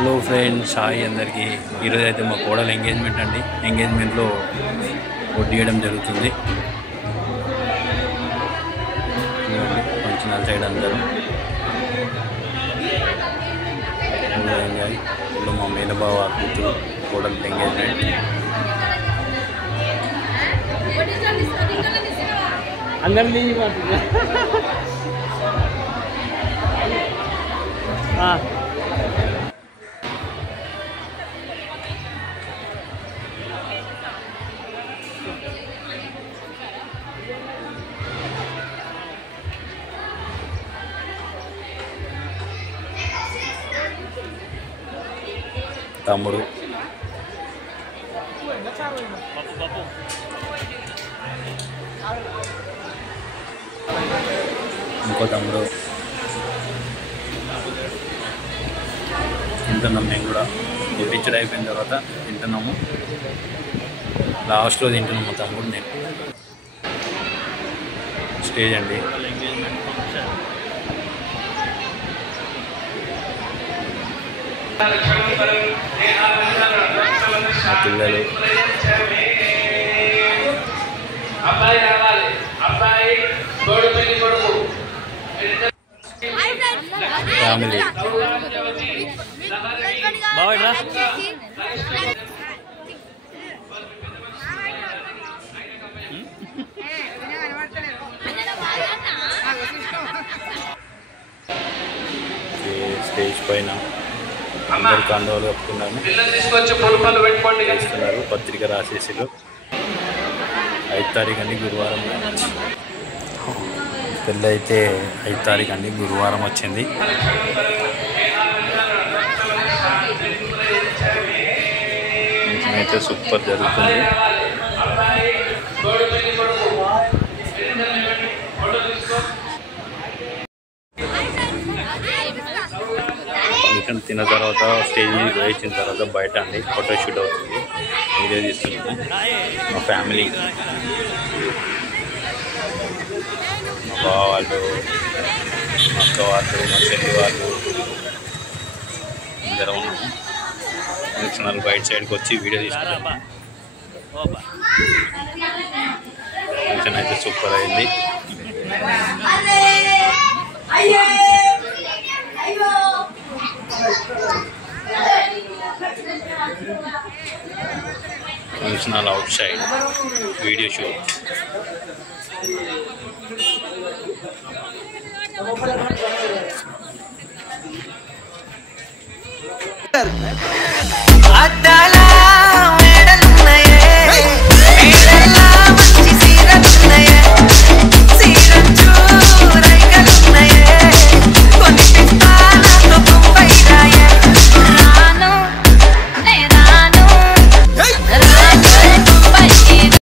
Hello friends, hi అందరికీ. ఈరోజు అయితే మా కోడలు ఎంగేజ్మెంట్ అండి. ఎంగేజ్మెంట్లో వడ్డీయడం జరుగుతుంది. ఫంక్షన్ సైడ్ అందరూ ఎంజాయ్. ఇప్పుడు మా మేనబావ కూతురు కోడలు ఎంగేజ్మెంట్. అందరినీ తమ్ముడు ఇంకో తమ్ముడు తింటున్నాం. మేము కూడా వడ్డించడం అయిపోయిన తర్వాత తింటున్నాము. లాస్ట్లో తింటున్నాము తమ్ముడు నేను. స్టేజ్ అండి. మా పిల్లలు ఫ్యామిలీ బాగా స్టేజ్ పైన అందరు కండవాలు కప్పుకున్నాము. చేస్తున్నారు. పత్రిక రాసేసిలు. 5 తారీఖు అండి, గురువారం. పెళ్ళి అయితే 5 తారీఖు అండి, గురువారం వచ్చింది. అయితే సూపర్ జరుగుతుంది. ఫంక్షన్ తిన్న తర్వాత స్టేజ్ మీద వేసిన తర్వాత బయట అండి ఫోటోషూట్ అవుతుంది. వీడియో తీస్తున్నాము. మా ఫ్యామిలీ, మా బావ వాళ్ళు, మా అక్క వాళ్ళు, మా చెల్లి వాళ్ళు అందరం ఉన్నాము. ఫంక్షన్ వాళ్ళు బయట సైడ్కి వచ్చి వీడియో తీసుకున్నాము. ఫంక్షన్ అయితే సూపర్ అయింది. Function hall out side video shoot. అద్దాల